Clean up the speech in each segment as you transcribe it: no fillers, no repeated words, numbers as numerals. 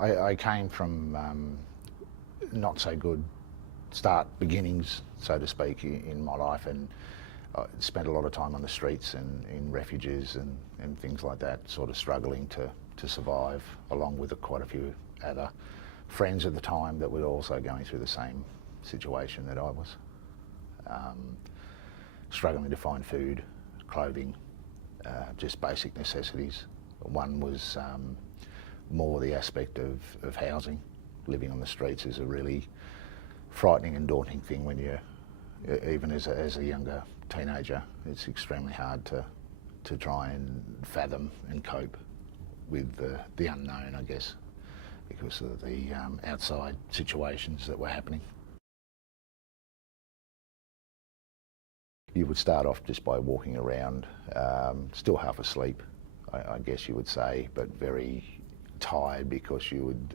I came from not so good beginnings, so to speak, in my life, and I spent a lot of time on the streets and in refuges and things like that, sort of struggling to survive, along with quite a few other friends at the time that were also going through the same situation that I was. Struggling to find food, clothing, just basic necessities. One was more the aspect of housing. Living on the streets is a really frightening and daunting thing when you're, even as a younger teenager. It's extremely hard to try and fathom and cope with the unknown, I guess, because of the outside situations that were happening. You would start off just by walking around, still half asleep, I guess you would say, but very tired because you would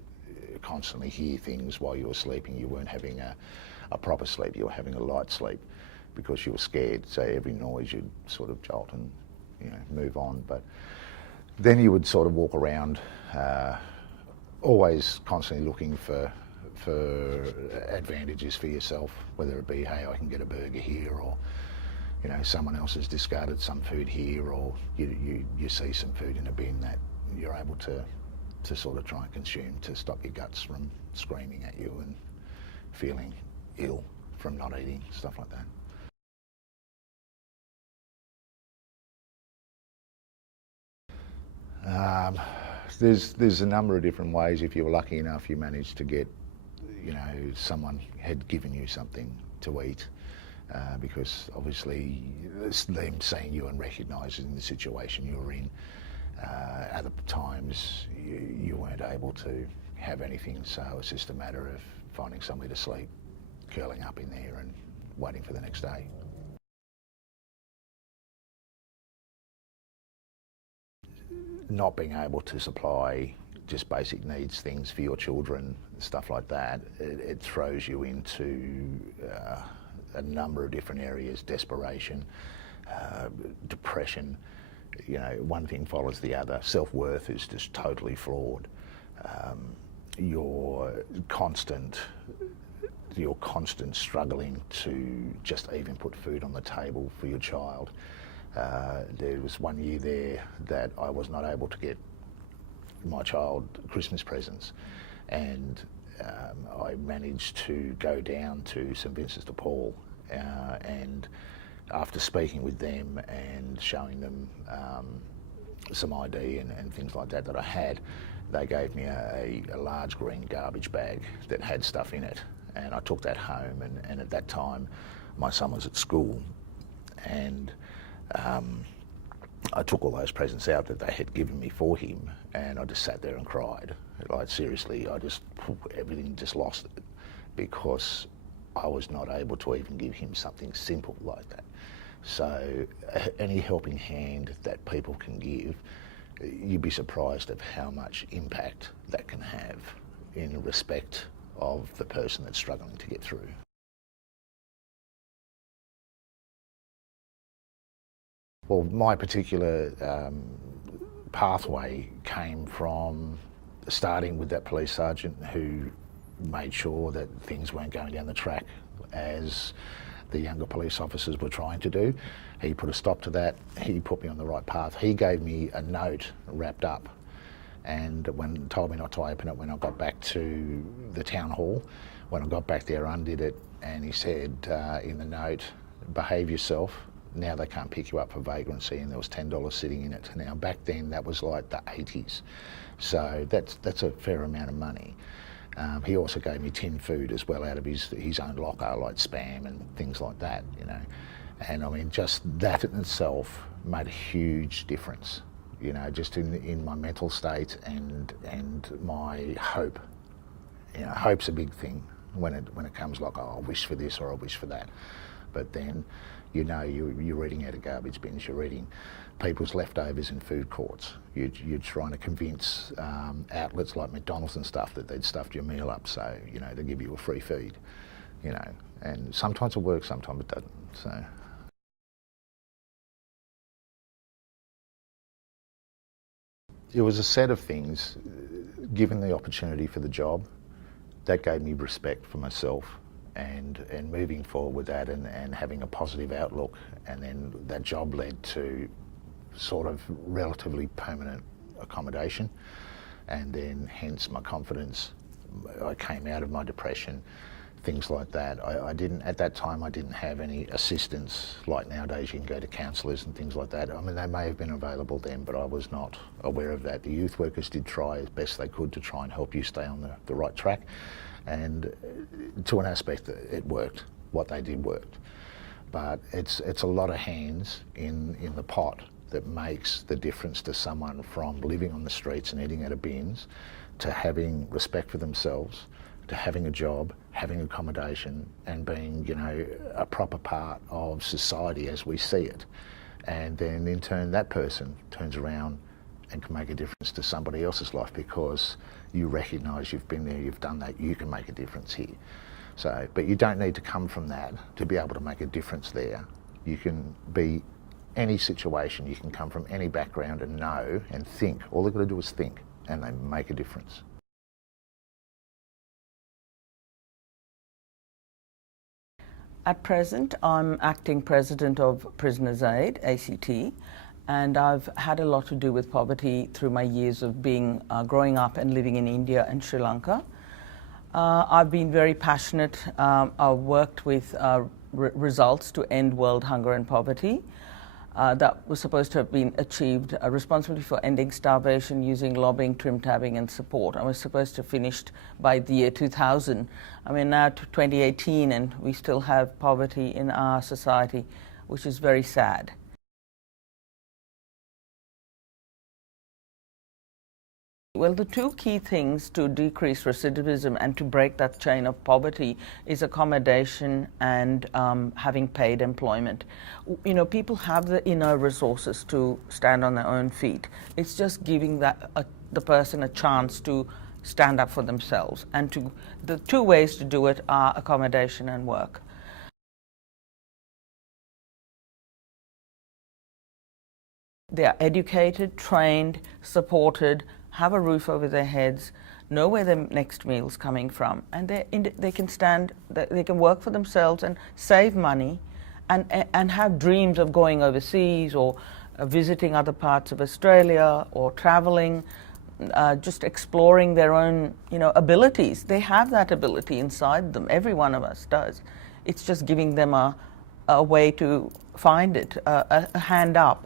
constantly hear things while you were sleeping. You weren't having a proper sleep, you were having a light sleep because you were scared. So every noise you'd sort of jolt and move on. But then you would sort of walk around, always constantly looking for advantages for yourself, whether it be, hey, I can get a burger here, or someone else has discarded some food here, or you see some food in a bin that you're able to sort of try and consume to stop your guts from screaming at you and feeling ill from not eating, stuff like that. There's a number of different ways. If you were lucky enough, you managed to get, someone had given you something to eat, because obviously it's them seeing you and recognising the situation you were in. Other times you weren't able to have anything, so it's just a matter of finding somewhere to sleep, curling up in there and waiting for the next day. Not being able to supply just basic needs, things for your children, stuff like that, it throws you into a number of different areas: desperation, depression. One thing follows the other. Self-worth is just totally flawed. Your constant struggling to just even put food on the table for your child. There was one year there that I was not able to get my child Christmas presents, and I managed to go down to St Vincent de Paul, and after speaking with them and showing them some ID and things like that I had, they gave me a large green garbage bag that had stuff in it, and I took that home, and at that time my son was at school, and I took all those presents out that they had given me for him, and I just sat there and cried. Like, seriously, everything just lost it, because I was not able to even give him something simple like that. So any helping hand that people can give, you'd be surprised at how much impact that can have in respect of the person that's struggling to get through. Well, my particular pathway came from starting with that police sergeant who made sure that things weren't going down the track as the younger police officers were trying to do. He put a stop to that. He put me on the right path. He gave me a note wrapped up, and told me not to open it when I got back to the town hall. When I got back there, I undid it, and he said in the note, behave yourself. Now they can't pick you up for vagrancy, and there was $10 sitting in it. Now back then that was like the 80s, so that's a fair amount of money. He also gave me tin food as well out of his own locker, like Spam and things like that, And I mean, just that in itself made a huge difference, just in my mental state and my hope. Hope's a big thing when it comes like, oh, I wish for this or I wish for that. But then, you're eating out of garbage bins, you're eating people's leftovers in food courts. You're trying to convince outlets like McDonald's and stuff that they'd stuffed your meal up, so they give you a free feed, and sometimes it works, sometimes it doesn't. So it was a set of things. given the opportunity for the job, that gave me respect for myself, and moving forward with that and having a positive outlook, and then that job led to sort of relatively permanent accommodation, and then hence my confidence. I came out of my depression, things like that. I didn't, at that time, I didn't have any assistance like nowadays you can go to counsellors and things like that. I mean, they may have been available then, but I was not aware of that. The youth workers did try as best they could to try and help you stay on the right track, and to an aspect it worked. What they did worked. But it's a lot of hands in the pot that makes the difference to someone from living on the streets and eating out of bins to having respect for themselves, to having a job, having accommodation, and being, you know, a proper part of society as we see it. And then in turn that person turns around and can make a difference to somebody else's life because you recognise you've been there, you've done that, you can make a difference here. So, but you don't need to come from that to be able to make a difference there. You can be any situation, you can come from any background and know and think. All they've got to do is think, and they make a difference. At present, I'm acting president of Prisoners Aid, ACT, and I've had a lot to do with poverty through my years of being growing up and living in India and Sri Lanka. I've been very passionate. I've worked with results to end world hunger and poverty. That was supposed to have been achieved, responsibility for ending starvation using lobbying, trim tabbing and support. I was supposed to have finished by the year 2000. I mean, now to 2018 and we still have poverty in our society, which is very sad. Well, the two key things to decrease recidivism and to break that chain of poverty is accommodation and having paid employment. You know, people have the inner resources to stand on their own feet. It's just giving the person a chance to stand up for themselves. And the two ways to do it are accommodation and work. They are educated, trained, supported, have a roof over their heads, know where their next meal's coming from, and they can work for themselves and save money and have dreams of going overseas or visiting other parts of Australia or traveling, just exploring their own, you know, abilities. They have that ability inside them. Every one of us does. It's just giving them a way to find it, a hand up.